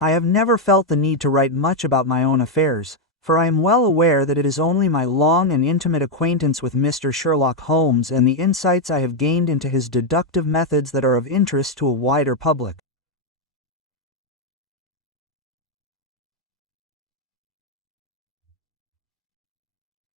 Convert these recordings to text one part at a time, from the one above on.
I have never felt the need to write much about my own affairs, for I am well aware that it is only my long and intimate acquaintance with Mr. Sherlock Holmes and the insights I have gained into his deductive methods that are of interest to a wider public.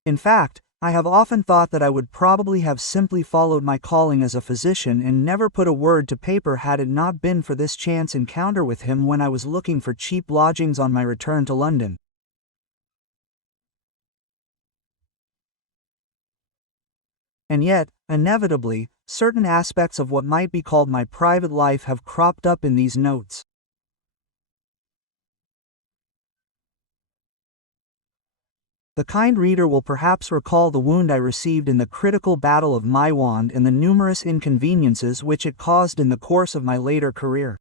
In fact, I have often thought that I would probably have simply followed my calling as a physician and never put a word to paper had it not been for this chance encounter with him when I was looking for cheap lodgings on my return to London. And yet, inevitably, certain aspects of what might be called my private life have cropped up in these notes. The kind reader will perhaps recall the wound I received in the critical Battle of Maiwand and the numerous inconveniences which it caused in the course of my later career.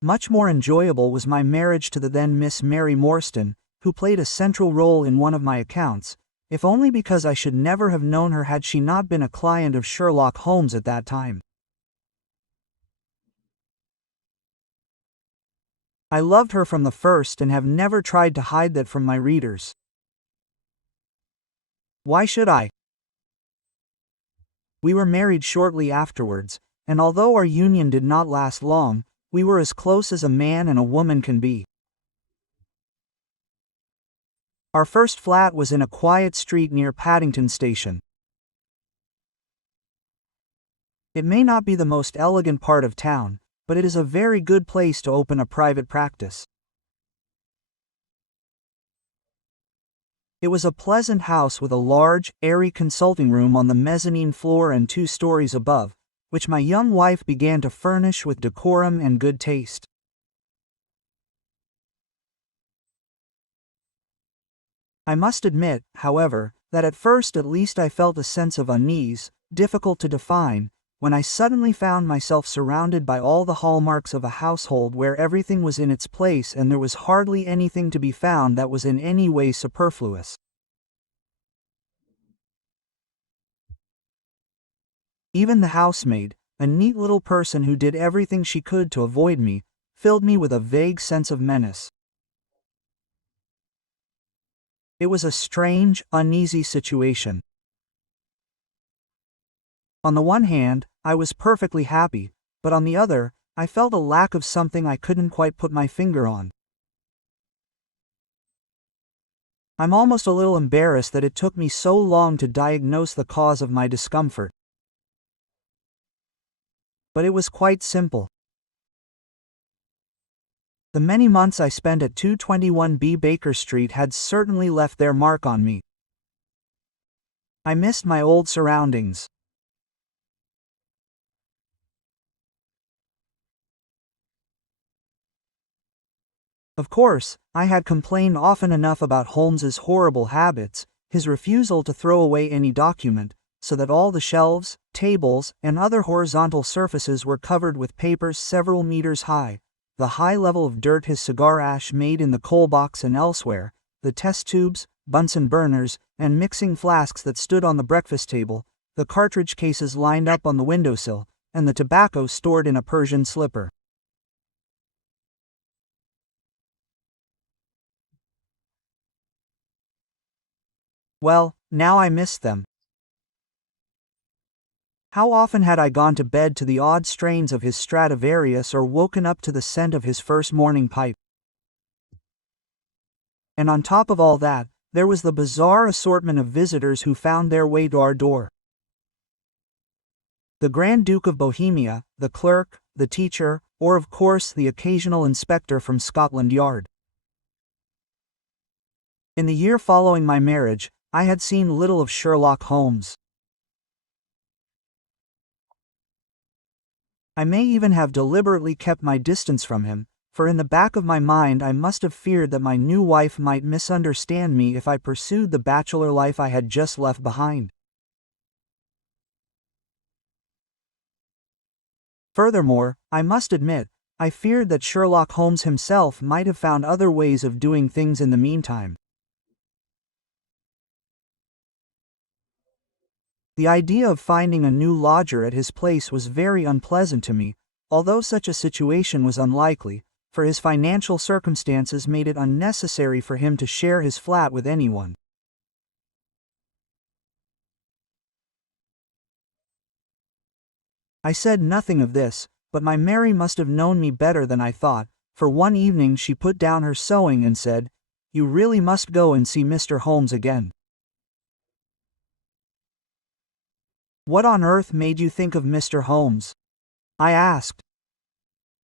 Much more enjoyable was my marriage to the then Miss Mary Morstan, who played a central role in one of my accounts, if only because I should never have known her had she not been a client of Sherlock Holmes at that time. I loved her from the first and have never tried to hide that from my readers. Why should I? We were married shortly afterwards, and although our union did not last long, we were as close as a man and a woman can be. Our first flat was in a quiet street near Paddington Station. It may not be the most elegant part of town, but it is a very good place to open a private practice. It was a pleasant house with a large, airy consulting room on the mezzanine floor and 2 stories above, which my young wife began to furnish with decorum and good taste. I must admit, however, that at first at least I felt a sense of unease, difficult to define, when I suddenly found myself surrounded by all the hallmarks of a household where everything was in its place and there was hardly anything to be found that was in any way superfluous. Even the housemaid, a neat little person who did everything she could to avoid me, filled me with a vague sense of menace. It was a strange, uneasy situation. On the one hand, I was perfectly happy, but on the other, I felt a lack of something I couldn't quite put my finger on. I'm almost a little embarrassed that it took me so long to diagnose the cause of my discomfort. But it was quite simple. The many months I spent at 221B Baker Street had certainly left their mark on me. I missed my old surroundings. Of course, I had complained often enough about Holmes's horrible habits, his refusal to throw away any document, so that all the shelves, tables, and other horizontal surfaces were covered with papers several meters high, the high level of dirt his cigar ash made in the coal box and elsewhere, the test tubes, Bunsen burners, and mixing flasks that stood on the breakfast table, the cartridge cases lined up on the windowsill, and the tobacco stored in a Persian slipper. Well, now I missed them. How often had I gone to bed to the odd strains of his Stradivarius or woken up to the scent of his first morning pipe? And on top of all that, there was the bizarre assortment of visitors who found their way to our door. The Grand Duke of Bohemia, the clerk, the teacher, or of course the occasional inspector from Scotland Yard. In the year following my marriage, I had seen little of Sherlock Holmes. I may even have deliberately kept my distance from him, for in the back of my mind I must have feared that my new wife might misunderstand me if I pursued the bachelor life I had just left behind. Furthermore, I must admit, I feared that Sherlock Holmes himself might have found other ways of doing things in the meantime. The idea of finding a new lodger at his place was very unpleasant to me, although such a situation was unlikely, for his financial circumstances made it unnecessary for him to share his flat with anyone. I said nothing of this, but my Mary must have known me better than I thought, for one evening she put down her sewing and said, "You really must go and see Mr. Holmes again." "What on earth made you think of Mr. Holmes?" I asked.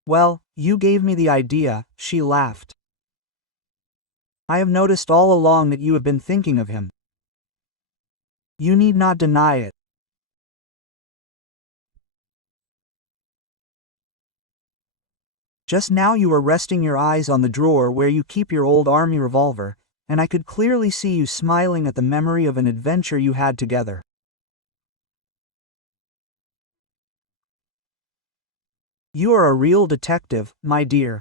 "Well, you gave me the idea," she laughed. "I have noticed all along that you have been thinking of him. You need not deny it. Just now you were resting your eyes on the drawer where you keep your old army revolver, and I could clearly see you smiling at the memory of an adventure you had together. You are a real detective, my dear.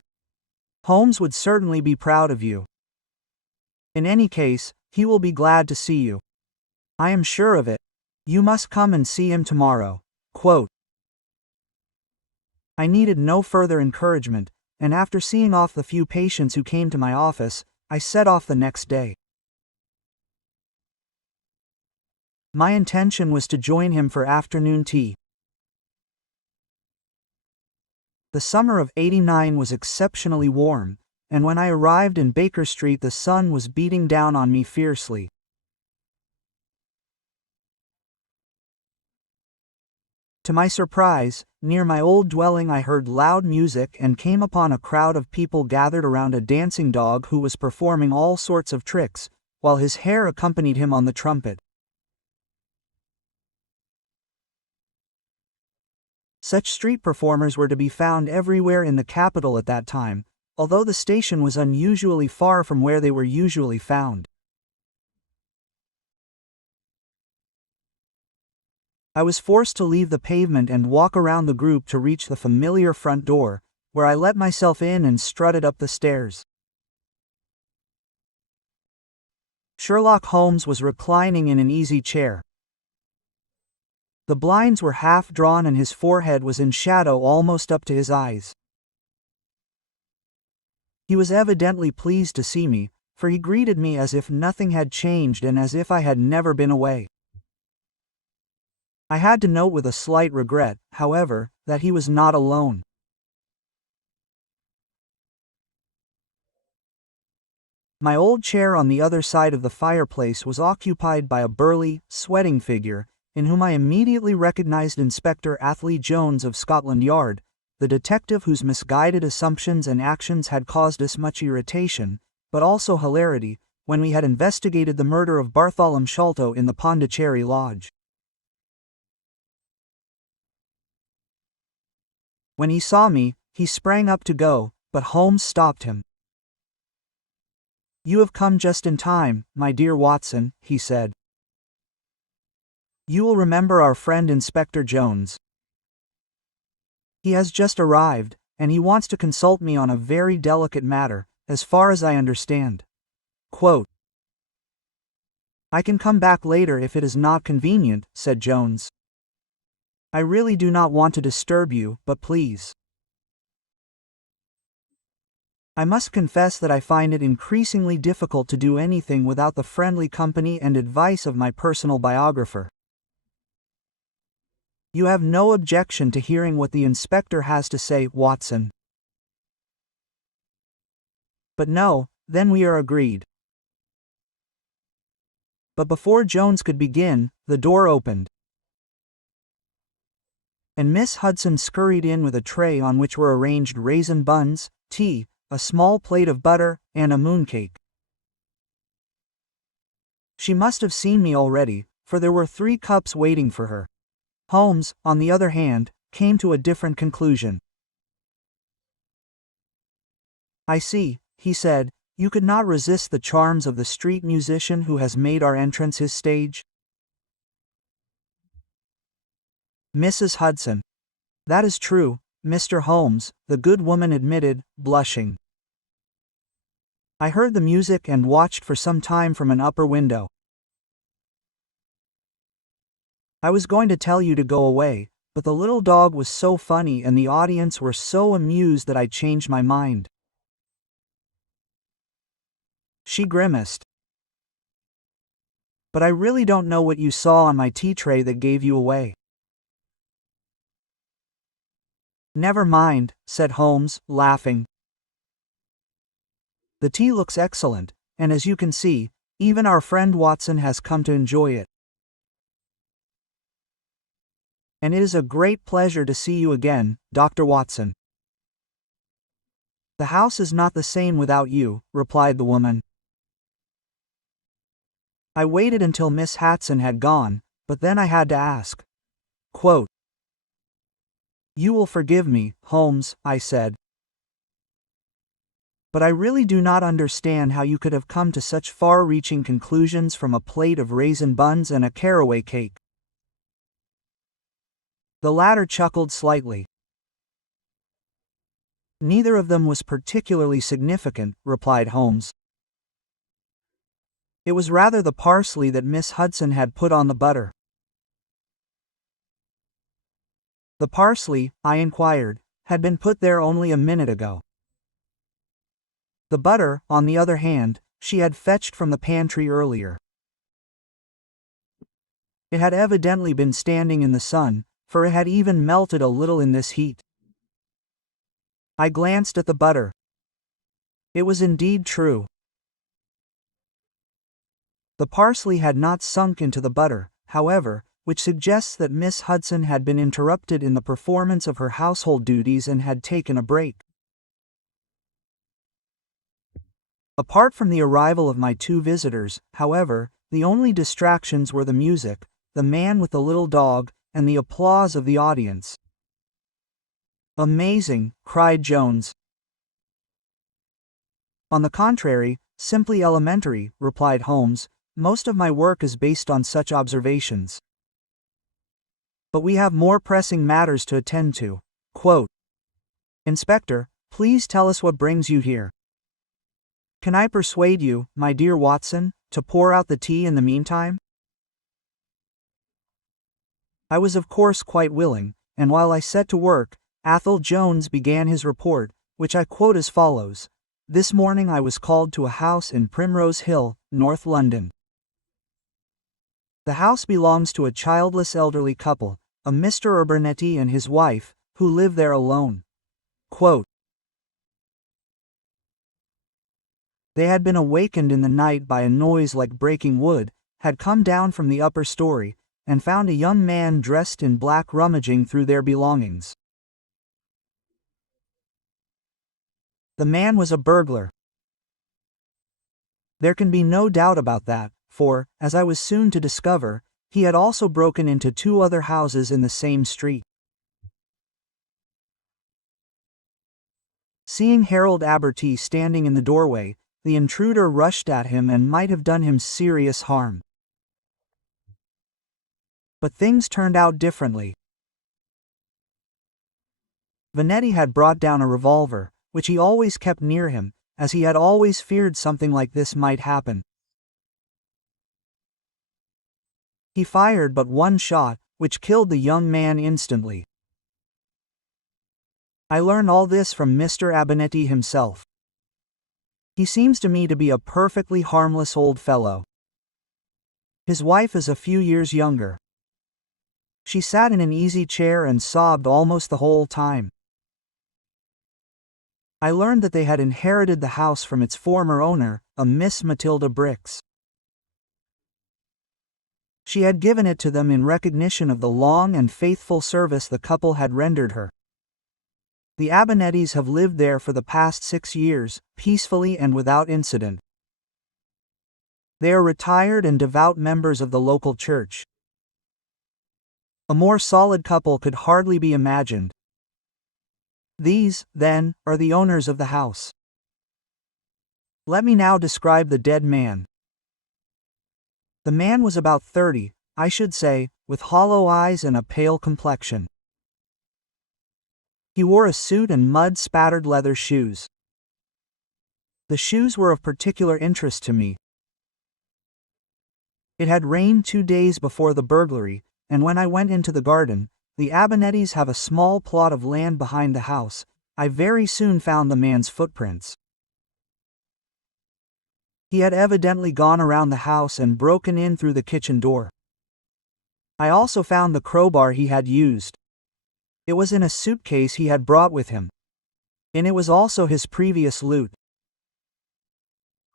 Holmes would certainly be proud of you. In any case, he will be glad to see you. I am sure of it. You must come and see him tomorrow." Quote. I needed no further encouragement, and after seeing off the few patients who came to my office, I set off the next day. My intention was to join him for afternoon tea. The summer of '89 was exceptionally warm, and when I arrived in Baker Street the sun was beating down on me fiercely. To my surprise, near my old dwelling I heard loud music and came upon a crowd of people gathered around a dancing dog who was performing all sorts of tricks, while his hare accompanied him on the trumpet. Such street performers were to be found everywhere in the capital at that time, although the station was unusually far from where they were usually found. I was forced to leave the pavement and walk around the group to reach the familiar front door, where I let myself in and strutted up the stairs. Sherlock Holmes was reclining in an easy chair. The blinds were half drawn and his forehead was in shadow almost up to his eyes. He was evidently pleased to see me, for he greeted me as if nothing had changed and as if I had never been away. I had to note with a slight regret, however, that he was not alone. My old chair on the other side of the fireplace was occupied by a burly, sweating figure, in whom I immediately recognized Inspector Athley Jones of Scotland Yard, the detective whose misguided assumptions and actions had caused us much irritation, but also hilarity, when we had investigated the murder of Bartholomew Sholto in the Pondicherry Lodge. When he saw me, he sprang up to go, but Holmes stopped him. "You have come just in time, my dear Watson," he said. "You will remember our friend Inspector Jones. He has just arrived, and he wants to consult me on a very delicate matter, as far as I understand." Quote. "I can come back later if it is not convenient," said Jones. "I really do not want to disturb you, but please." I must confess that I find it increasingly difficult to do anything without the friendly company and advice of my personal biographer. You have no objection to hearing what the inspector has to say, Watson? But no, then we are agreed. But before Jones could begin, the door opened, and Miss Hudson scurried in with a tray on which were arranged raisin buns, tea, a small plate of butter, and a mooncake. She must have seen me already, for there were 3 cups waiting for her. Holmes, on the other hand, came to a different conclusion. "I see," he said, "you could not resist the charms of the street musician who has made our entrance his stage?" Mrs. Hudson. "That is true, Mr. Holmes," the good woman admitted, blushing. "I heard the music and watched for some time from an upper window. I was going to tell you to go away, but the little dog was so funny and the audience were so amused that I changed my mind. She grimaced. But I really don't know what you saw on my tea tray that gave you away. Never mind, said Holmes, laughing. The tea looks excellent, and as you can see, even our friend Watson has come to enjoy it. And it is a great pleasure to see you again, Dr. Watson. The house is not the same without you, replied the woman. I waited until Miss Hatson had gone, but then I had to ask. Quote, You will forgive me, Holmes, I said. But I really do not understand how you could have come to such far-reaching conclusions from a plate of raisin buns and a caraway cake. The latter chuckled slightly. Neither of them was particularly significant, replied Holmes. It was rather the parsley that Miss Hudson had put on the butter. The parsley, I inquired, had been put there only a minute ago. The butter, on the other hand, she had fetched from the pantry earlier. It had evidently been standing in the sun, for it had even melted a little in this heat. I glanced at the butter. It was indeed true. The parsley had not sunk into the butter, however, which suggests that Miss Hudson had been interrupted in the performance of her household duties and had taken a break. Apart from the arrival of my two visitors, however, the only distractions were the music, the man with the little dog, and the applause of the audience. Amazing, cried Jones. On the contrary, simply elementary, replied Holmes. Most of my work is based on such observations. But we have more pressing matters to attend to. Quote, Inspector, please tell us what brings you here. Can I persuade you, my dear Watson, to pour out the tea in the meantime? I was of course quite willing, and while I set to work, Athol Jones began his report, which I quote as follows. This morning I was called to a house in Primrose Hill, North London. The house belongs to a childless elderly couple, a Mr. Urbanetti and his wife, who live there alone. Quote, They had been awakened in the night by a noise like breaking wood, had come down from the upper story, and found a young man dressed in black rummaging through their belongings. The man was a burglar. There can be no doubt about that, for, as I was soon to discover, he had also broken into two other houses in the same street. Seeing Harold Abertee standing in the doorway, the intruder rushed at him and might have done him serious harm. But things turned out differently. Vanetti had brought down a revolver, which he always kept near him, as he had always feared something like this might happen. He fired but one shot, which killed the young man instantly. I learned all this from Mr. Abernethy himself. He seems to me to be a perfectly harmless old fellow. His wife is a few years younger. She sat in an easy chair and sobbed almost the whole time. I learned that they had inherited the house from its former owner, a Miss Matilda Brix. She had given it to them in recognition of the long and faithful service the couple had rendered her. The Abernethys have lived there for the past 6 years, peacefully and without incident. They are retired and devout members of the local church. A more solid couple could hardly be imagined. These, then, are the owners of the house. Let me now describe the dead man. The man was about 30, I should say, with hollow eyes and a pale complexion. He wore a suit and mud-spattered leather shoes. The shoes were of particular interest to me. It had rained 2 days before the burglary, and when I went into the garden, the Abinettis have a small plot of land behind the house, I very soon found the man's footprints. He had evidently gone around the house and broken in through the kitchen door. I also found the crowbar he had used. It was in a suitcase he had brought with him. And it was also his previous loot.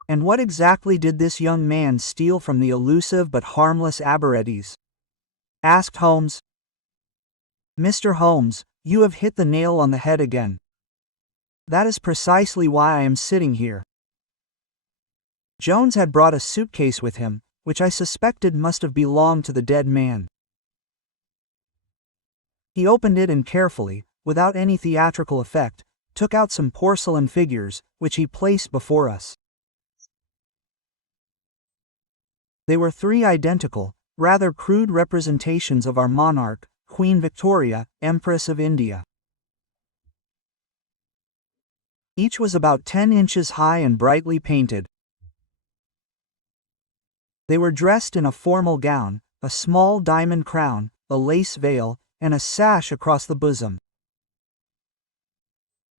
And what exactly did this young man steal from the elusive but harmless Abinettis? Asked Holmes. Mr. Holmes, you have hit the nail on the head again. That is precisely why I am sitting here. Jones had brought a suitcase with him, which I suspected must have belonged to the dead man. He opened it and carefully, without any theatrical effect, took out some porcelain figures, which he placed before us. They were 3 identical, rather crude representations of our monarch, Queen Victoria, Empress of India. Each was about 10 inches high and brightly painted. They were dressed in a formal gown, a small diamond crown, a lace veil, and a sash across the bosom.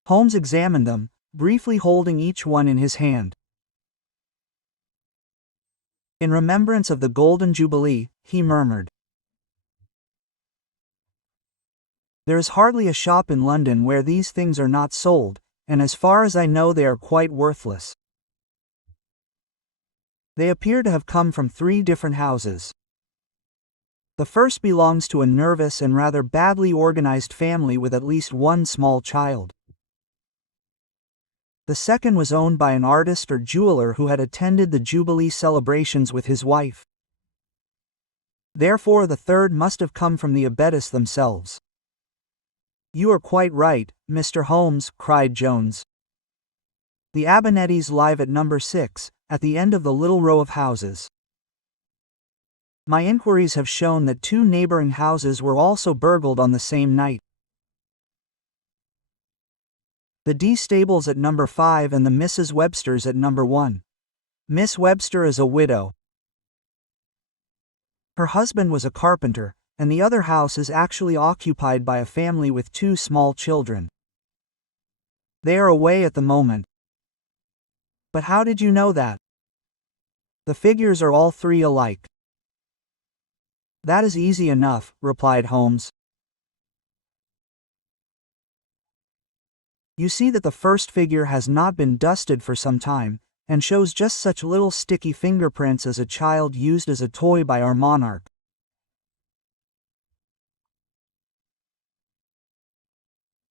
Holmes examined them, briefly holding each one in his hand. In remembrance of the Golden Jubilee, he murmured. There is hardly a shop in London where these things are not sold, and as far as I know they are quite worthless. They appear to have come from 3 different houses. The first belongs to a nervous and rather badly organized family with at least 1 small child. The second was owned by an artist or jeweler who had attended the Jubilee celebrations with his wife. Therefore the third must have come from the Abettis themselves. You are quite right, Mr. Holmes, cried Jones. The Abinettis live at number 6, at the end of the little row of houses. My inquiries have shown that 2 neighboring houses were also burgled on the same night. The D stables at number 5 and the Mrs. Webster's at number 1. Miss Webster is a widow. Her husband was a carpenter, and the other house is actually occupied by a family with 2 small children. They are away at the moment. But how did you know that? The figures are all 3 alike. That is easy enough, replied Holmes. You see that the first figure has not been dusted for some time, and shows just such little sticky fingerprints as a child used as a toy by our monarch.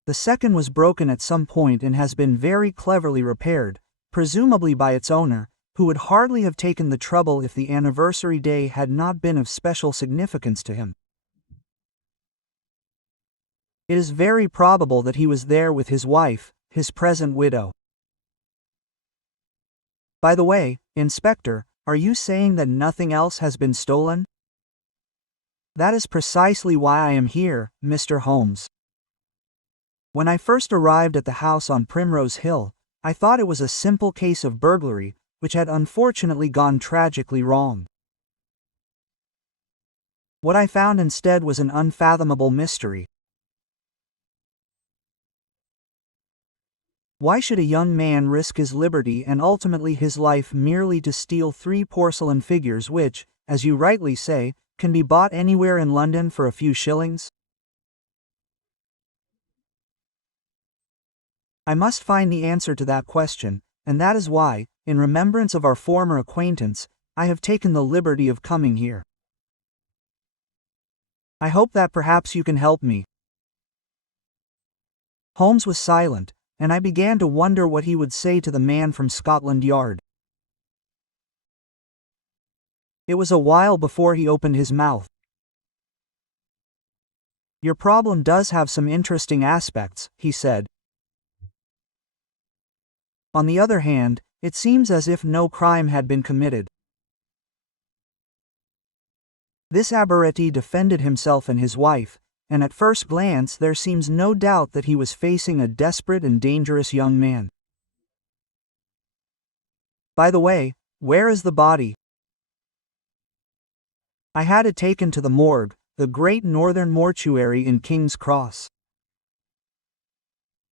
The second was broken at some point and has been very cleverly repaired, presumably by its owner, who would hardly have taken the trouble if the anniversary day had not been of special significance to him. It is very probable that he was there with his wife, his present widow. By the way, Inspector, are you saying that nothing else has been stolen? That is precisely why I am here, Mr. Holmes. When I first arrived at the house on Primrose Hill, I thought it was a simple case of burglary, which had unfortunately gone tragically wrong. What I found instead was an unfathomable mystery. Why should a young man risk his liberty and ultimately his life merely to steal 3 porcelain figures which, as you rightly say, can be bought anywhere in London for a few shillings? I must find the answer to that question, and that is why, in remembrance of our former acquaintance, I have taken the liberty of coming here. I hope that perhaps you can help me. Holmes was silent, and I began to wonder what he would say to the man from Scotland Yard. It was a while before he opened his mouth. Your problem does have some interesting aspects, he said. On the other hand, it seems as if no crime had been committed. This Abinettis defended himself and his wife, and at first glance there seems no doubt that he was facing a desperate and dangerous young man. By the way, where is the body? I had it taken to the morgue, the Great Northern Mortuary in King's Cross.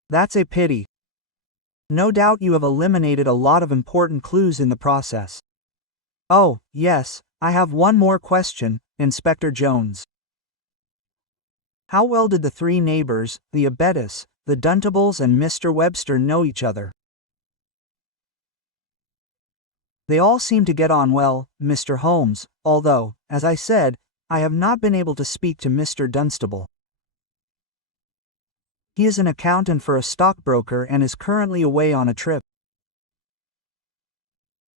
That's a pity. No doubt you have eliminated a lot of important clues in the process. Oh, yes, I have one more question, Inspector Jones. How well did the three neighbors, the Abettes, the Duntables and Mr. Webster know each other? They all seem to get on well, Mr. Holmes, although, as I said, I have not been able to speak to Mr. Dunstable. He is an accountant for a stockbroker and is currently away on a trip.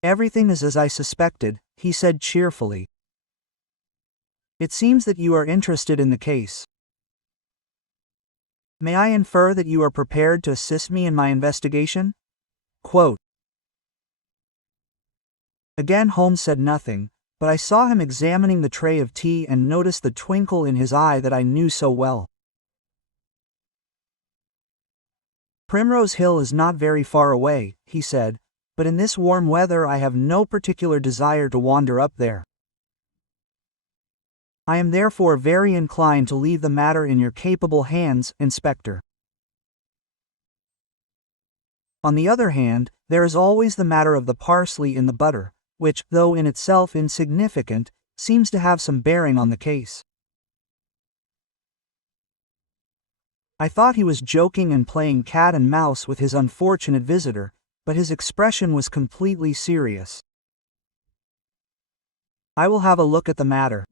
Everything is as I suspected, he said cheerfully. It seems that you are interested in the case. May I infer that you are prepared to assist me in my investigation? Quote. Again Holmes said nothing, but I saw him examining the tray of tea and noticed the twinkle in his eye that I knew so well. Primrose Hill is not very far away, he said, but in this warm weather I have no particular desire to wander up there. I am therefore very inclined to leave the matter in your capable hands, Inspector. On the other hand, there is always the matter of the parsley in the butter, which, though in itself insignificant, seems to have some bearing on the case. I thought he was joking and playing cat and mouse with his unfortunate visitor, but his expression was completely serious. I will have a look at the matter.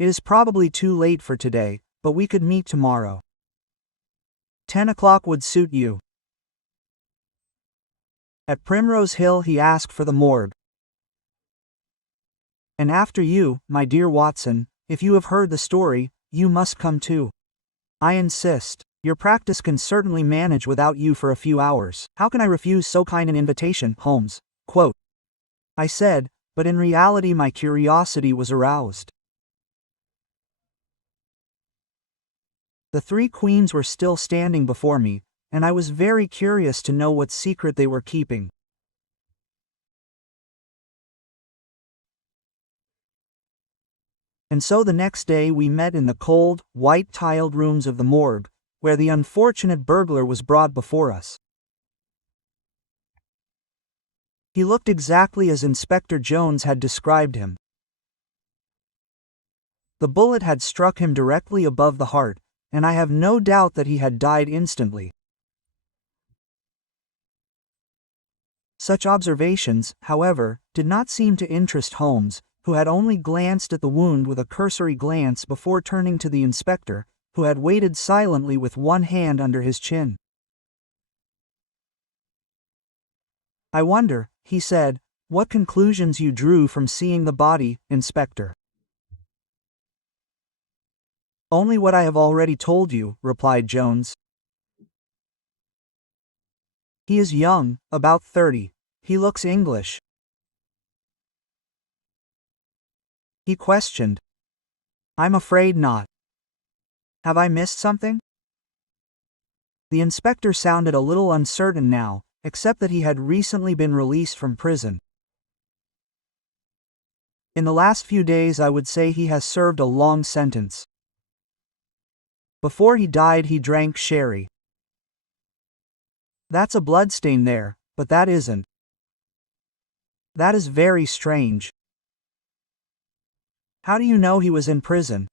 It is probably too late for today, but we could meet tomorrow. 10 o'clock would suit you. At Primrose Hill he asked for the morgue. And after you, my dear Watson, if you have heard the story, you must come too. I insist. Your practice can certainly manage without you for a few hours. How can I refuse so kind an invitation, Holmes? Quote. I said, but in reality my curiosity was aroused. The three queens were still standing before me, and I was very curious to know what secret they were keeping. And so the next day we met in the cold, white-tiled rooms of the morgue, where the unfortunate burglar was brought before us. He looked exactly as Inspector Jones had described him. The bullet had struck him directly above the heart, and I have no doubt that he had died instantly. Such observations, however, did not seem to interest Holmes, who had only glanced at the wound with a cursory glance before turning to the inspector, who had waited silently with one hand under his chin. I wonder, he said, what conclusions you drew from seeing the body, Inspector. Only what I have already told you, replied Jones. He is young, about 30. He looks English. He questioned. I'm afraid not. Have I missed something? The inspector sounded a little uncertain now, except that he had recently been released from prison. In the last few days I would say he has served a long sentence. Before he died he drank sherry. That's a bloodstain there, but that isn't. That is very strange. How do you know he was in prison?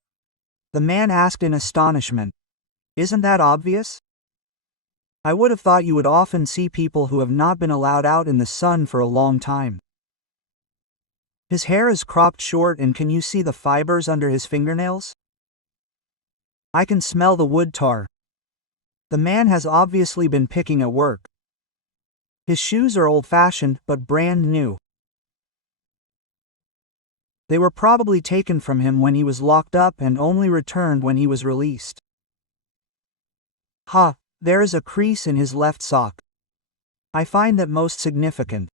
The man asked in astonishment. Isn't that obvious? I would have thought you would often see people who have not been allowed out in the sun for a long time. His hair is cropped short, and can you see the fibers under his fingernails? I can smell the wood tar. The man has obviously been picking at work. His shoes are old-fashioned but brand new. They were probably taken from him when he was locked up and only returned when he was released. Ha, there is a crease in his left sock. I find that most significant.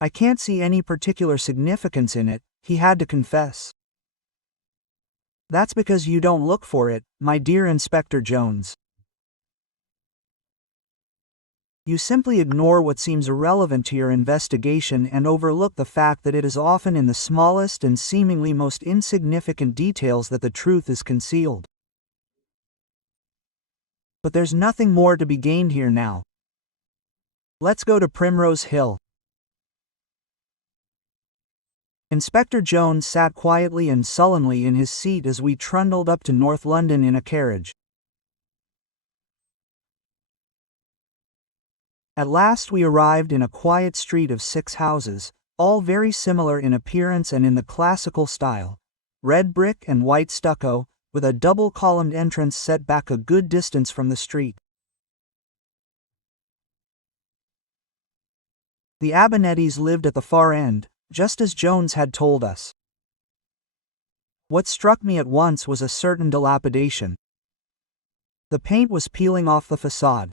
I can't see any particular significance in it, he had to confess. That's because you don't look for it, my dear Inspector Jones. You simply ignore what seems irrelevant to your investigation and overlook the fact that it is often in the smallest and seemingly most insignificant details that the truth is concealed. But there's nothing more to be gained here now. Let's go to Primrose Hill. Inspector Jones sat quietly and sullenly in his seat as we trundled up to North London in a carriage. At last we arrived in a quiet street of 6 houses, all very similar in appearance and in the classical style, red brick and white stucco, with a double-columned entrance set back a good distance from the street. The Abinettis lived at the far end, just as Jones had told us. What struck me at once was a certain dilapidation. The paint was peeling off the facade.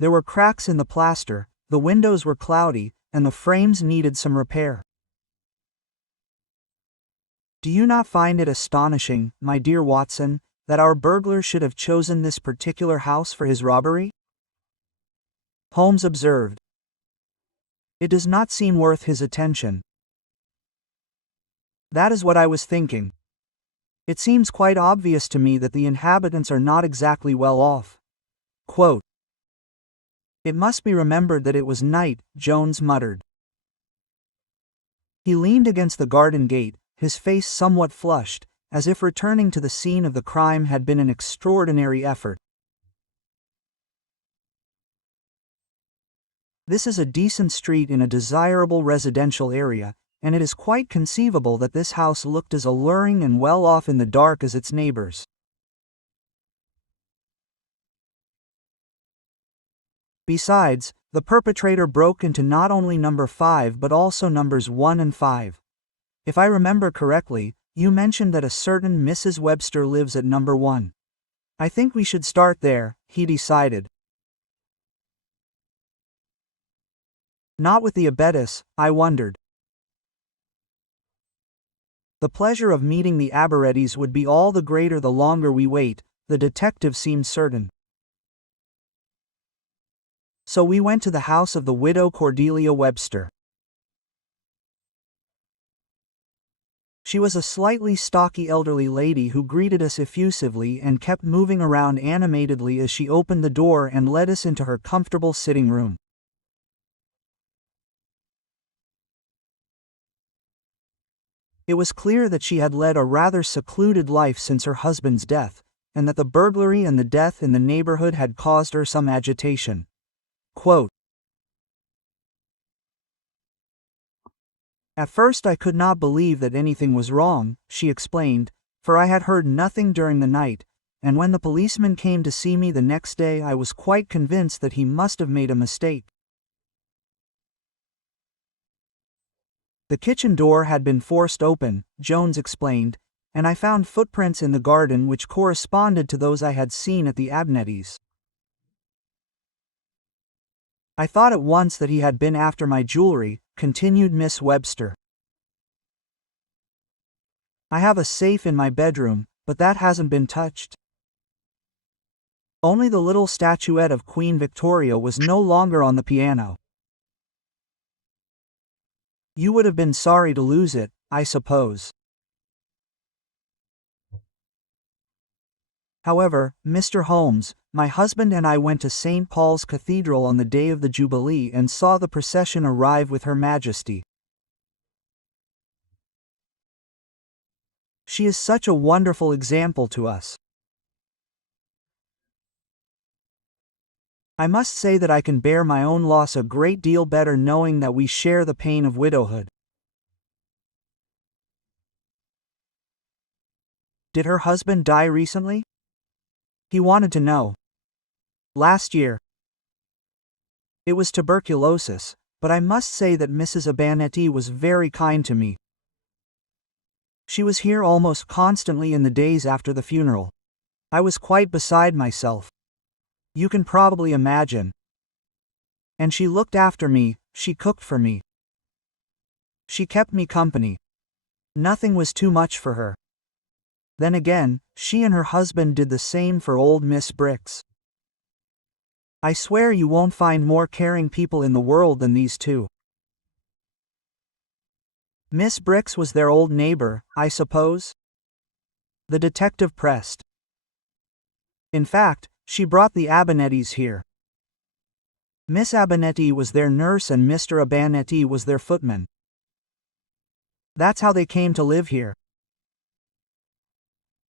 There were cracks in the plaster, the windows were cloudy, and the frames needed some repair. Do you not find it astonishing, my dear Watson, that our burglar should have chosen this particular house for his robbery? Holmes observed. It does not seem worth his attention. That is what I was thinking. It seems quite obvious to me that the inhabitants are not exactly well off. Quote, "It must be remembered that it was night," Jones muttered. He leaned against the garden gate, his face somewhat flushed, as if returning to the scene of the crime had been an extraordinary effort. This is a decent street in a desirable residential area, and it is quite conceivable that this house looked as alluring and well off in the dark as its neighbors. Besides, the perpetrator broke into not only number 5 but also numbers 1 and 5. If I remember correctly, you mentioned that a certain Mrs. Webster lives at number 1. I think we should start there, he decided. Not with the abettess, I wondered. The pleasure of meeting the Aberettis would be all the greater the longer we wait, the detective seemed certain. So we went to the house of the widow Cordelia Webster. She was a slightly stocky elderly lady who greeted us effusively and kept moving around animatedly as she opened the door and led us into her comfortable sitting room. It was clear that she had led a rather secluded life since her husband's death, and that the burglary and the death in the neighborhood had caused her some agitation. Quote, "At first I could not believe that anything was wrong," she explained, "for I had heard nothing during the night, and when the policeman came to see me the next day I was quite convinced that he must have made a mistake. The kitchen door had been forced open," Jones explained, "and I found footprints in the garden which corresponded to those I had seen at the Abnettis'. I thought at once that he had been after my jewelry," continued Miss Webster. "I have a safe in my bedroom, but that hasn't been touched. Only the little statuette of Queen Victoria was no longer on the piano. You would have been sorry to lose it, I suppose. However, Mr. Holmes, my husband and I went to St. Paul's Cathedral on the day of the Jubilee and saw the procession arrive with Her Majesty. She is such a wonderful example to us. I must say that I can bear my own loss a great deal better knowing that we share the pain of widowhood." "Did her husband die recently?" He wanted to know. "Last year. It was tuberculosis, but I must say that Mrs. Abanetti was very kind to me. She was here almost constantly in the days after the funeral. I was quite beside myself. You can probably imagine. And she looked after me, she cooked for me. She kept me company. Nothing was too much for her. Then again, she and her husband did the same for old Miss Bricks. I swear you won't find more caring people in the world than these two. Miss Briggs was their old neighbor, I suppose? The detective pressed. In fact, she brought the Abernethys here. Miss Abernethy was their nurse and Mr. Abernethy was their footman. That's how they came to live here.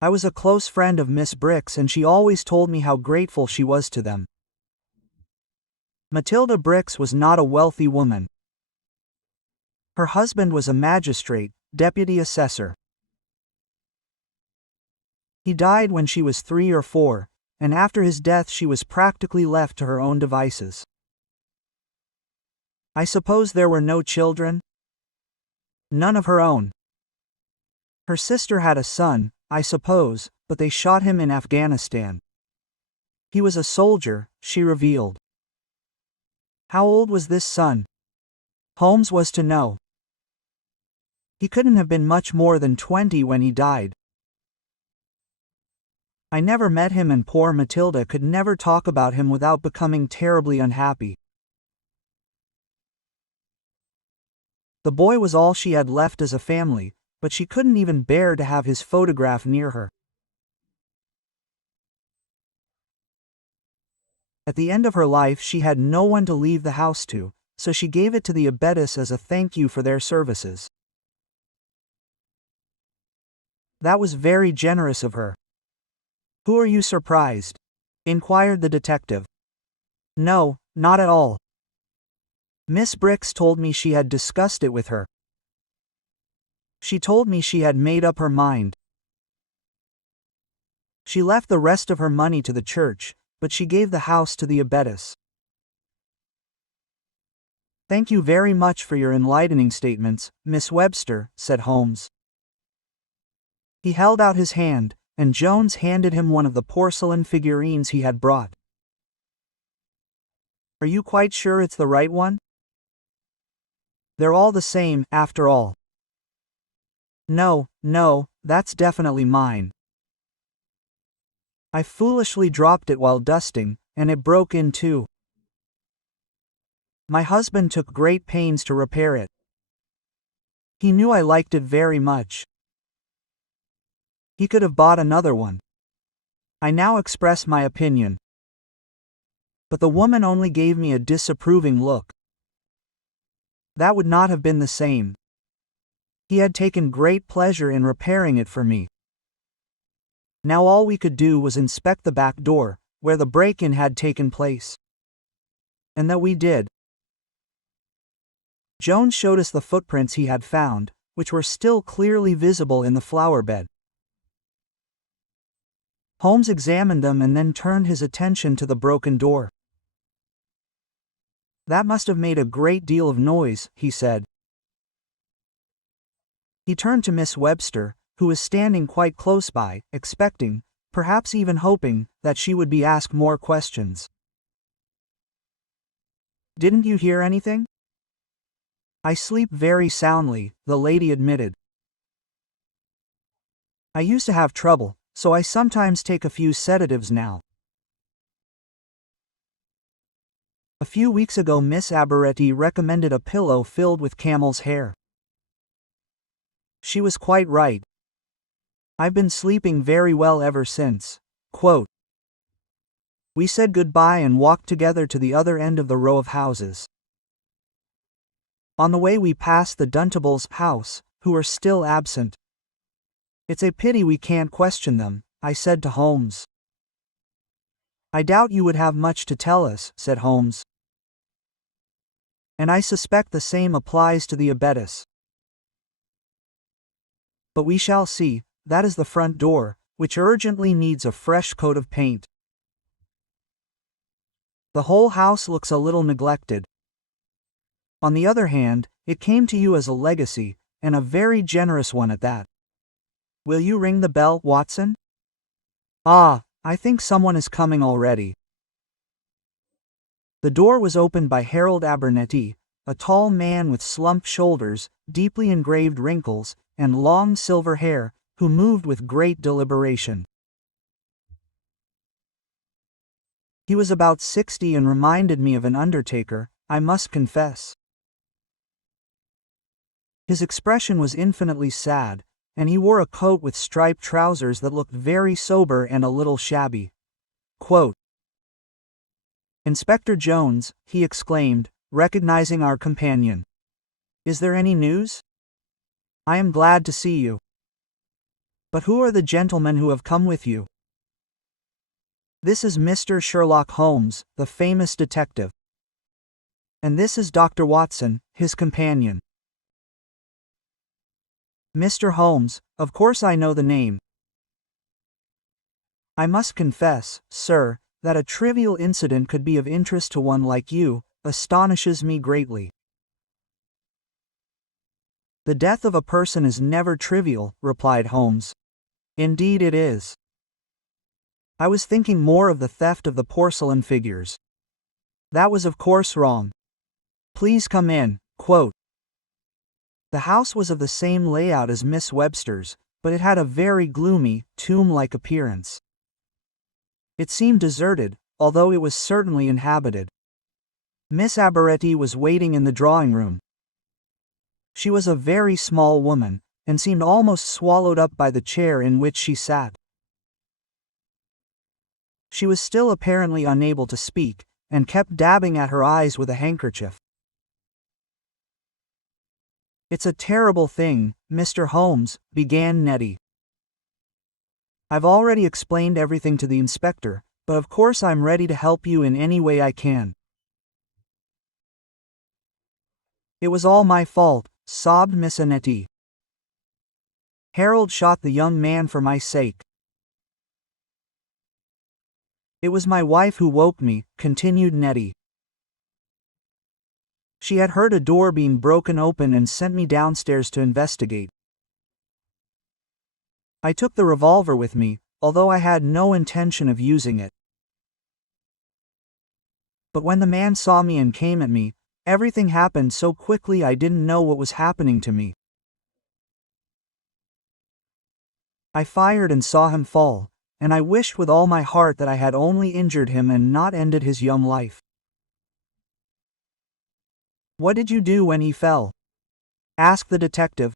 I was a close friend of Miss Briggs and she always told me how grateful she was to them. Matilda Briggs was not a wealthy woman. Her husband was a magistrate, deputy assessor. He died when she was 3 or 4, and after his death she was practically left to her own devices. I suppose there were no children? None of her own. Her sister had a son, I suppose, but they shot him in Afghanistan. He was a soldier, she revealed. How old was this son? Holmes was to know. He couldn't have been much more than 20 when he died. I never met him and poor Matilda could never talk about him without becoming terribly unhappy. The boy was all she had left as a family, but she couldn't even bear to have his photograph near her. At the end of her life she had no one to leave the house to, so she gave it to the abbess as a thank you for their services. That was very generous of her. Who are you surprised? Inquired the detective. No, not at all. Miss Briggs told me she had discussed it with her. She told me she had made up her mind. She left the rest of her money to the church, but she gave the house to the abbess. Thank you very much for your enlightening statements, Miss Webster, said Holmes. He held out his hand, and Jones handed him one of the porcelain figurines he had brought. Are you quite sure it's the right one? They're all the same, after all. No, that's definitely mine. I foolishly dropped it while dusting, and it broke in two. My husband took great pains to repair it. He knew I liked it very much. He could have bought another one. I now express my opinion. But the woman only gave me a disapproving look. That would not have been the same. He had taken great pleasure in repairing it for me. Now all we could do was inspect the back door, where the break-in had taken place. And that we did. Jones showed us the footprints he had found, which were still clearly visible in the flower bed. Holmes examined them and then turned his attention to the broken door. That must have made a great deal of noise, he said. He turned to Miss Webster, who was standing quite close by, expecting, perhaps even hoping, that she would be asked more questions. Didn't you hear anything? I sleep very soundly, the lady admitted. I used to have trouble, so I sometimes take a few sedatives now. A few weeks ago Miss Abernethy recommended a pillow filled with camel's hair. She was quite right. I've been sleeping very well ever since. Quote, we said goodbye and walked together to the other end of the row of houses. On the way we passed the Duntables' house, who are still absent. It's a pity we can't question them, I said to Holmes. I doubt you would have much to tell us, said Holmes. And I suspect the same applies to the abbess. But we shall see. That is the front door, which urgently needs a fresh coat of paint. The whole house looks a little neglected. On the other hand, it came to you as a legacy, and a very generous one at that. Will you ring the bell, Watson? Ah, I think someone is coming already. The door was opened by Harold Abernethy, a tall man with slumped shoulders, deeply engraved wrinkles, and long silver hair, who moved with great deliberation. He was about 60 and reminded me of an undertaker, I must confess. His expression was infinitely sad, and he wore a coat with striped trousers that looked very sober and a little shabby. Quote, "Inspector Jones," he exclaimed, recognizing our companion. "Is there any news? I am glad to see you. But who are the gentlemen who have come with you?" "This is Mr. Sherlock Holmes, the famous detective. And this is Dr. Watson, his companion." "Mr. Holmes, of course I know the name. I must confess, sir, that a trivial incident could be of interest to one like you, astonishes me greatly." "The death of a person is never trivial," replied Holmes. "Indeed it is. I was thinking more of the theft of the porcelain figures. That was of course wrong. Please come in." Quote, "The house was of the same layout as Miss Webster's, but it had a very gloomy, tomb-like appearance. It seemed deserted, although it was certainly inhabited. Miss Abaretti was waiting in the drawing room. She was a very small woman, and seemed almost swallowed up by the chair in which she sat. She was still apparently unable to speak, and kept dabbing at her eyes with a handkerchief. "It's a terrible thing, Mr. Holmes," began Nettie. "I've already explained everything to the inspector, but of course I'm ready to help you in any way I can." "It was all my fault," sobbed Miss Nettie. "Harold shot the young man for my sake. It was my wife who woke me," continued Nettie. "She had heard a door being broken open and sent me downstairs to investigate. I took the revolver with me, although I had no intention of using it. But when the man saw me and came at me, everything happened so quickly I didn't know what was happening to me. I fired and saw him fall, and I wished with all my heart that I had only injured him and not ended his young life." "What did you do when he fell?" asked the detective.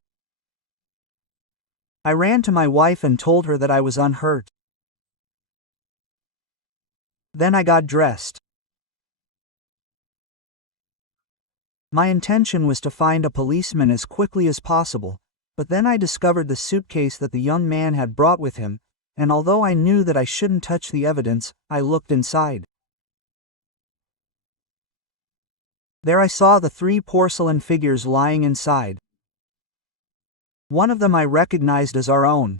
"I ran to my wife and told her that I was unhurt. Then I got dressed. My intention was to find a policeman as quickly as possible, but then I discovered the suitcase that the young man had brought with him, and although I knew that I shouldn't touch the evidence, I looked inside. There I saw the 3 porcelain figures lying inside. One of them I recognized as our own.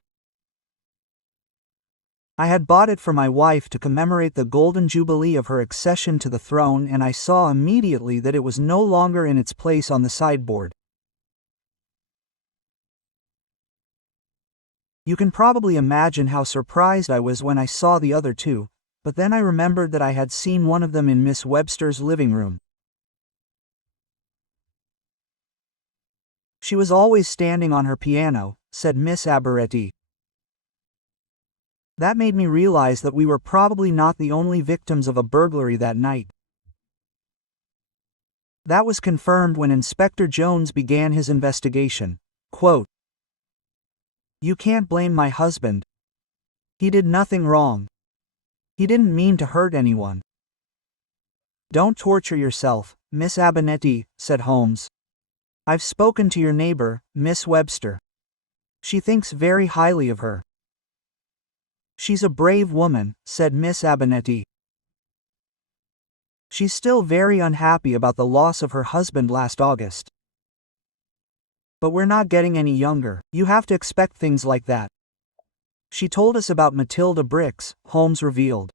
I had bought it for my wife to commemorate the golden jubilee of her accession to the throne, and I saw immediately that it was no longer in its place on the sideboard. You can probably imagine how surprised I was when I saw the other 2, but then I remembered that I had seen one of them in Miss Webster's living room. She was always standing on her piano," said Miss Abaretti. "That made me realize that we were probably not the only victims of a burglary that night. That was confirmed when Inspector Jones began his investigation." Quote, "You can't blame my husband. He did nothing wrong. He didn't mean to hurt anyone." "Don't torture yourself, Miss Abernethy," said Holmes. "I've spoken to your neighbor, Miss Webster. She thinks very highly of her." "She's a brave woman," said Miss Abernethy. "She's still very unhappy about the loss of her husband last August. But we're not getting any younger, you have to expect things like that." "She told us about Matilda Briggs," Holmes revealed.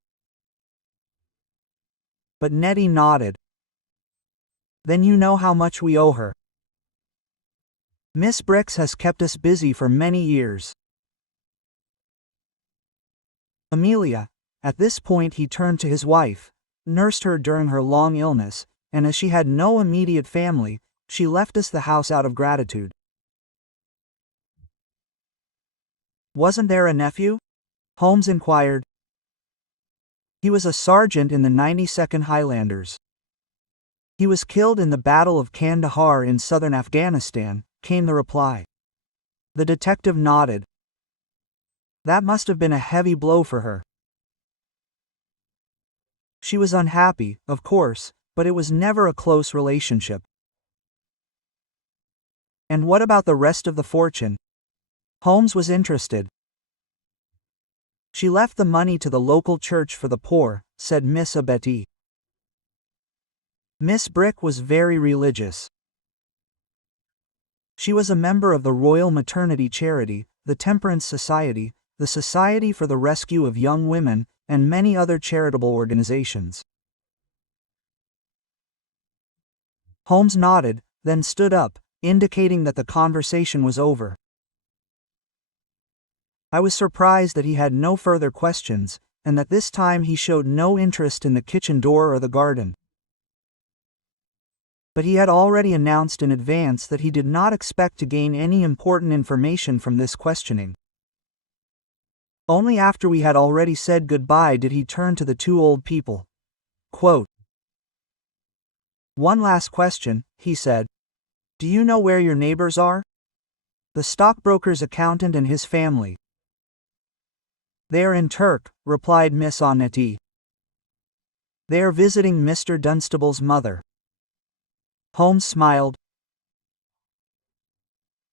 But Nettie nodded. "Then you know how much we owe her. Miss Briggs has kept us busy for many years." Amelia, at this point he turned to his wife, nursed her during her long illness, and as she had no immediate family, she left us the house out of gratitude. "Wasn't there a nephew?" Holmes inquired. He was a sergeant in the 92nd Highlanders. He was killed in the Battle of Kandahar in southern Afghanistan, came the reply. The detective nodded. That must have been a heavy blow for her. She was unhappy, of course, but it was never a close relationship. And what about the rest of the fortune? Holmes was interested. She left the money to the local church for the poor, said Miss Abeti. Miss Brick was very religious. She was a member of the Royal Maternity Charity, the Temperance Society, the Society for the Rescue of Young Women, and many other charitable organizations. Holmes nodded, then stood up, indicating that the conversation was over. I was surprised that he had no further questions, and that this time he showed no interest in the kitchen door or the garden. But he had already announced in advance that he did not expect to gain any important information from this questioning. Only after we had already said goodbye did he turn to the two old people. Quote, "One last question," he said. "Do you know where your neighbors are?" "The stockbroker's accountant and his family." "They are in Turk," replied Miss Oneti. "They are visiting Mr. Dunstable's mother." Holmes smiled.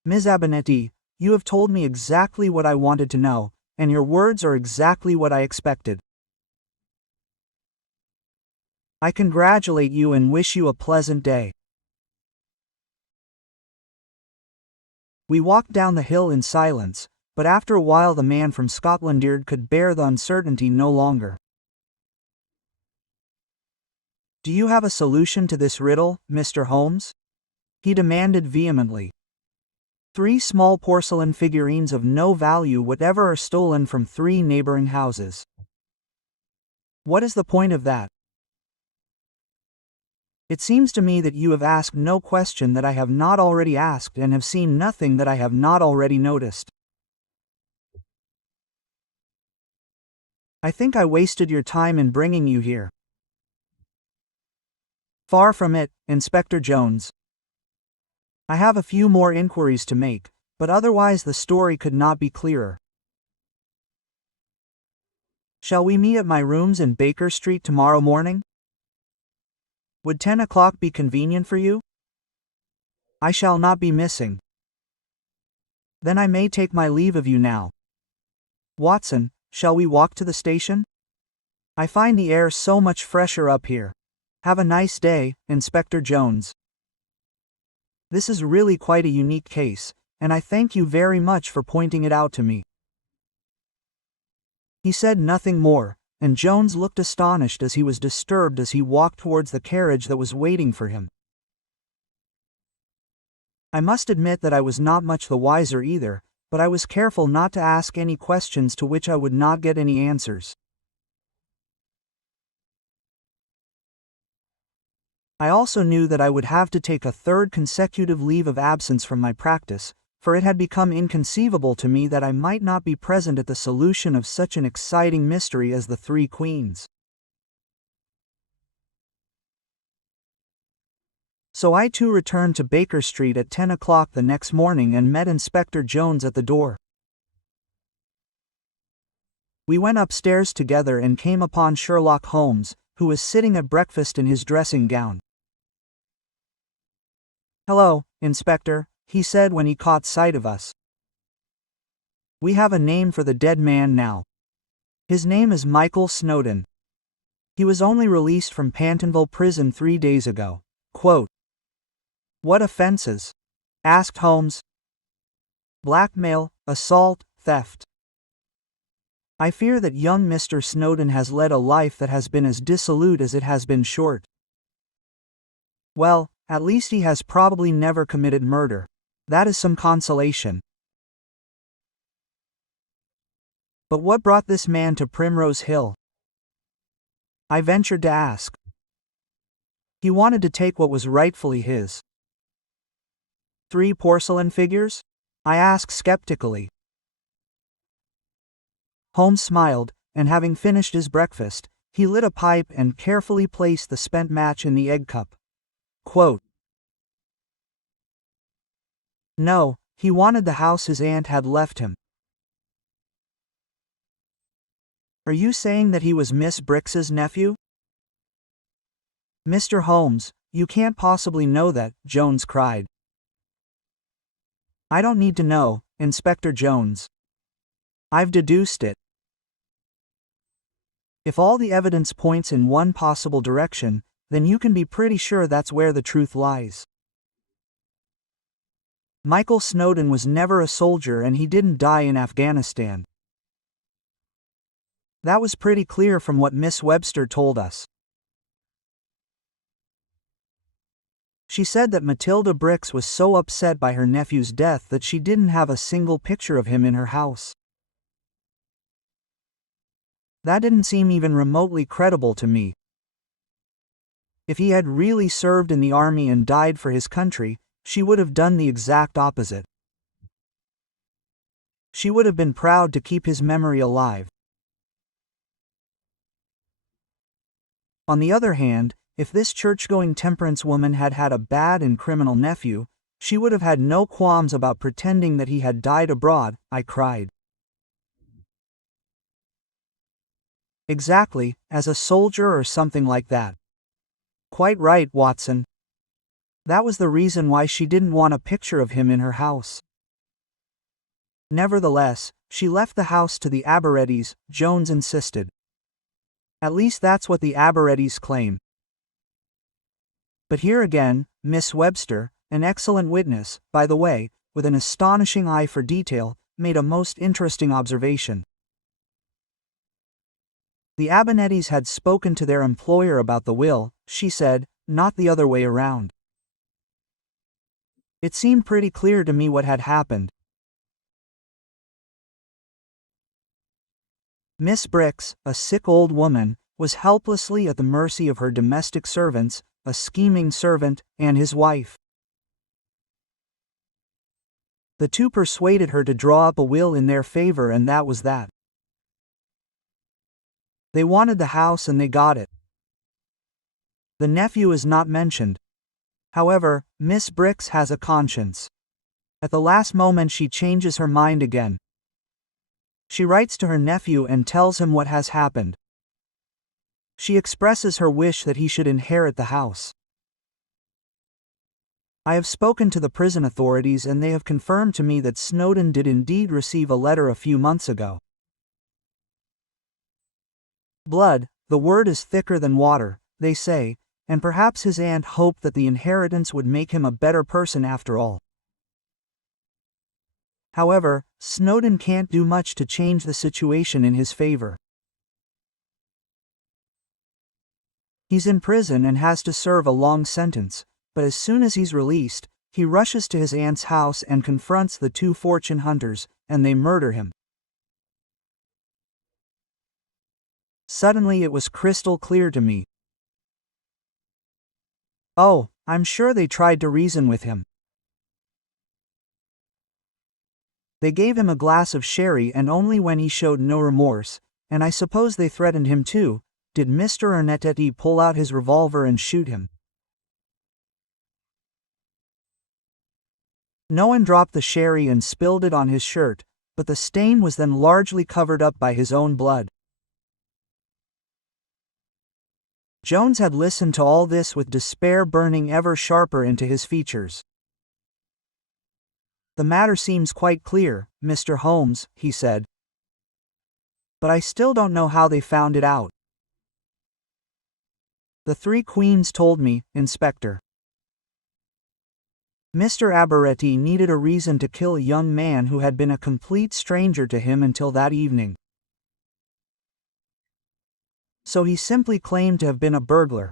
"Ms. Abernethy, you have told me exactly what I wanted to know, and your words are exactly what I expected. I congratulate you and wish you a pleasant day." We walked down the hill in silence, but after a while the man from Scotland Yard could bear the uncertainty no longer. "Do you have a solution to this riddle, Mr. Holmes?" he demanded vehemently. 3 small porcelain figurines of no value whatever are stolen from 3 neighboring houses. What is the point of that? It seems to me that you have asked no question that I have not already asked and have seen nothing that I have not already noticed. I think I wasted your time in bringing you here. Far from it, Inspector Jones. I have a few more inquiries to make, but otherwise the story could not be clearer. Shall we meet at my rooms in Baker Street tomorrow morning? Would 10 o'clock be convenient for you? I shall not be missing. Then I may take my leave of you now. Watson, shall we walk to the station? I find the air so much fresher up here. Have a nice day, Inspector Jones. This is really quite a unique case, and I thank you very much for pointing it out to me. He said nothing more, and Jones looked astonished as he was disturbed as he walked towards the carriage that was waiting for him. I must admit that I was not much the wiser either, but I was careful not to ask any questions to which I would not get any answers. I also knew that I would have to take a 3rd consecutive leave of absence from my practice, for it had become inconceivable to me that I might not be present at the solution of such an exciting mystery as the 3 queens. So I too returned to Baker Street at 10 o'clock the next morning and met Inspector Jones at the door. We went upstairs together and came upon Sherlock Holmes, who was sitting at breakfast in his dressing gown. "Hello, Inspector," he said when he caught sight of us. "We have a name for the dead man now. His name is Michael Snowdon. He was only released from Pentonville prison 3 days ago." Quote, "What offenses?" asked Holmes. "Blackmail, assault, theft. I fear that young Mr. Snowdon has led a life that has been as dissolute as it has been short. Well, at least he has probably never committed murder. That is some consolation. But what brought this man to Primrose Hill?" I ventured to ask. "He wanted to take what was rightfully his." 3 porcelain figures? I asked skeptically. Holmes smiled, and having finished his breakfast, He lit a pipe and carefully placed the spent match in the egg cup. Quote, "No, he wanted the house his aunt had left him." Are you saying that he was Miss Bricks's nephew? Mr. Holmes, you can't possibly know that, Jones cried. I don't need to know, Inspector Jones. I've deduced it. If all the evidence points in one possible direction, then you can be pretty sure that's where the truth lies. Michael Snowdon was never a soldier and he didn't die in Afghanistan. That was pretty clear from what Miss Webster told us. She said that Matilda Bricks was so upset by her nephew's death that she didn't have a single picture of him in her house. That didn't seem even remotely credible to me. If he had really served in the army and died for his country, she would have done the exact opposite. She would have been proud to keep his memory alive. On the other hand, if this church-going temperance woman had had a bad and criminal nephew, she would have had no qualms about pretending that he had died abroad, I cried. Exactly, as a soldier or something like that. Quite right, Watson. That was the reason why she didn't want a picture of him in her house. Nevertheless, she left the house to the Abarettis, Jones insisted. At least that's what the Abarettis claim. But here again, Miss Webster, an excellent witness, by the way, with an astonishing eye for detail, made a most interesting observation. The Abernetys had spoken to their employer about the will, she said, not the other way around. It seemed pretty clear to me what had happened. Miss Bricks, a sick old woman, was helplessly at the mercy of her domestic servants, a scheming servant, and his wife. The two persuaded her to draw up a will in their favor, and that was that. They wanted the house and they got it. The nephew is not mentioned. However, Miss Bricks has a conscience. At the last moment she changes her mind again. She writes to her nephew and tells him what has happened. She expresses her wish that he should inherit the house. I have spoken to the prison authorities and they have confirmed to me that Snowdon did indeed receive a letter a few months ago. Blood, the word is thicker than water, they say, and perhaps his aunt hoped that the inheritance would make him a better person after all. However, Snowdon can't do much to change the situation in his favor. He's in prison and has to serve a long sentence, but as soon as he's released, he rushes to his aunt's house and confronts the two fortune hunters, and they murder him. Suddenly it was crystal clear to me. Oh, I'm sure they tried to reason with him. They gave him a glass of sherry and only when he showed no remorse, and I suppose they threatened him too, did Mr. Ernetetti pull out his revolver and shoot him. No one dropped the sherry and spilled it on his shirt, but the stain was then largely covered up by his own blood. Jones had listened to all this with despair burning ever sharper into his features. The matter seems quite clear, Mr. Holmes, he said. But I still don't know how they found it out. The three queens told me, Inspector. Mr. Abaretti needed a reason to kill a young man who had been a complete stranger to him until that evening. So he simply claimed to have been a burglar.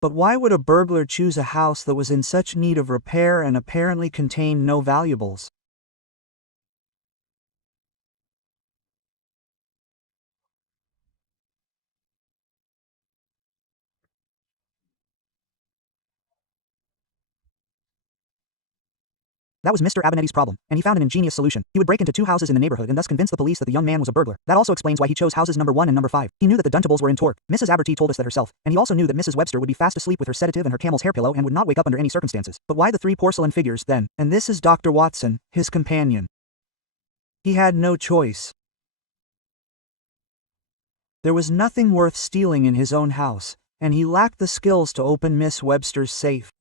But why would a burglar choose a house that was in such need of repair and apparently contained no valuables? That was Mr. Abinetti's problem, and he found an ingenious solution. He would break into 2 houses in the neighborhood and thus convince the police that the young man was a burglar. That also explains why he chose houses number 1 and number 5. He knew that the Duntables were in Torque. Mrs. Aberty told us that herself, and he also knew that Mrs. Webster would be fast asleep with her sedative and her camel's hair pillow and would not wake up under any circumstances. But why the 3 porcelain figures, then? And this is Dr. Watson, his companion. He had no choice. There was nothing worth stealing in his own house, and he lacked the skills to open Miss Webster's safe.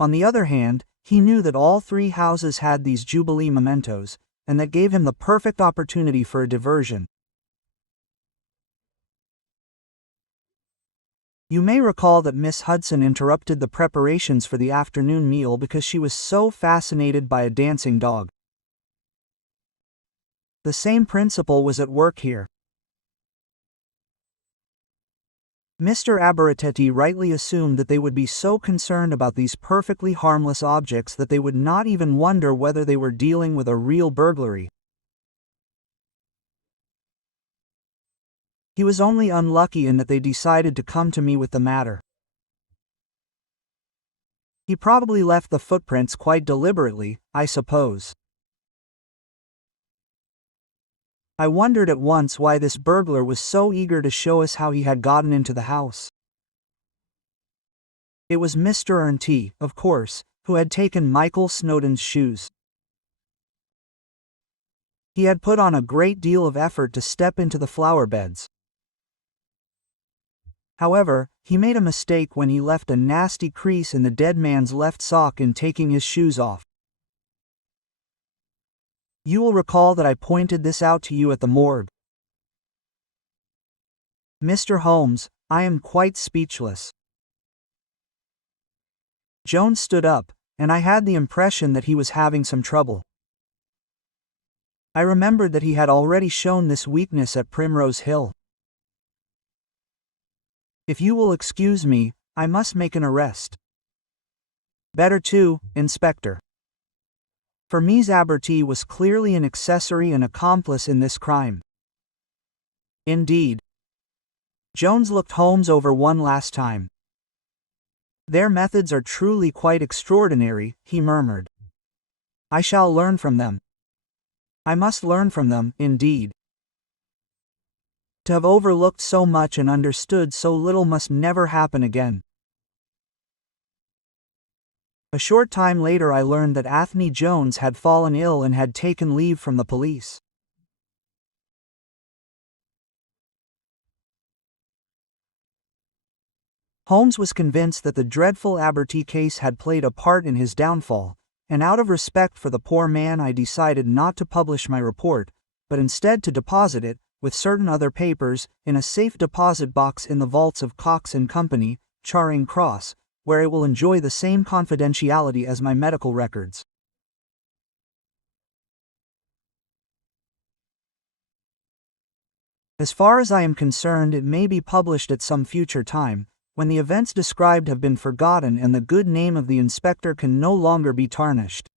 On the other hand, he knew that all 3 houses had these Jubilee mementos, and that gave him the perfect opportunity for a diversion. You may recall that Miss Hudson interrupted the preparations for the afternoon meal because she was so fascinated by a dancing dog. The same principle was at work here. Mr. Abertetti rightly assumed that they would be so concerned about these perfectly harmless objects that they would not even wonder whether they were dealing with a real burglary. He was only unlucky in that they decided to come to me with the matter. He probably left the footprints quite deliberately, I suppose. I wondered at once why this burglar was so eager to show us how he had gotten into the house. It was Mr. Ernty, of course, who had taken Michael Snowdon's shoes. He had put on a great deal of effort to step into the flower beds. However, he made a mistake when he left a nasty crease in the dead man's left sock in taking his shoes off. You will recall that I pointed this out to you at the morgue. Mr. Holmes, I am quite speechless. Jones stood up, and I had the impression that he was having some trouble. I remembered that he had already shown this weakness at Primrose Hill. If you will excuse me, I must make an arrest. Better too, Inspector. For Mies Aberty was clearly an accessory and accomplice in this crime. Indeed. Jones looked Holmes over one last time. Their methods are truly quite extraordinary, he murmured. I shall learn from them. I must learn from them, indeed. To have overlooked so much and understood so little must never happen again. A short time later I learned that Athene Jones had fallen ill and had taken leave from the police. Holmes was convinced that the dreadful Aberty case had played a part in his downfall, and out of respect for the poor man I decided not to publish my report, but instead to deposit it, with certain other papers, in a safe deposit box in the vaults of Cox and Company, Charing Cross, where it will enjoy the same confidentiality as my medical records. As far as I am concerned, it may be published at some future time, when the events described have been forgotten and the good name of the inspector can no longer be tarnished.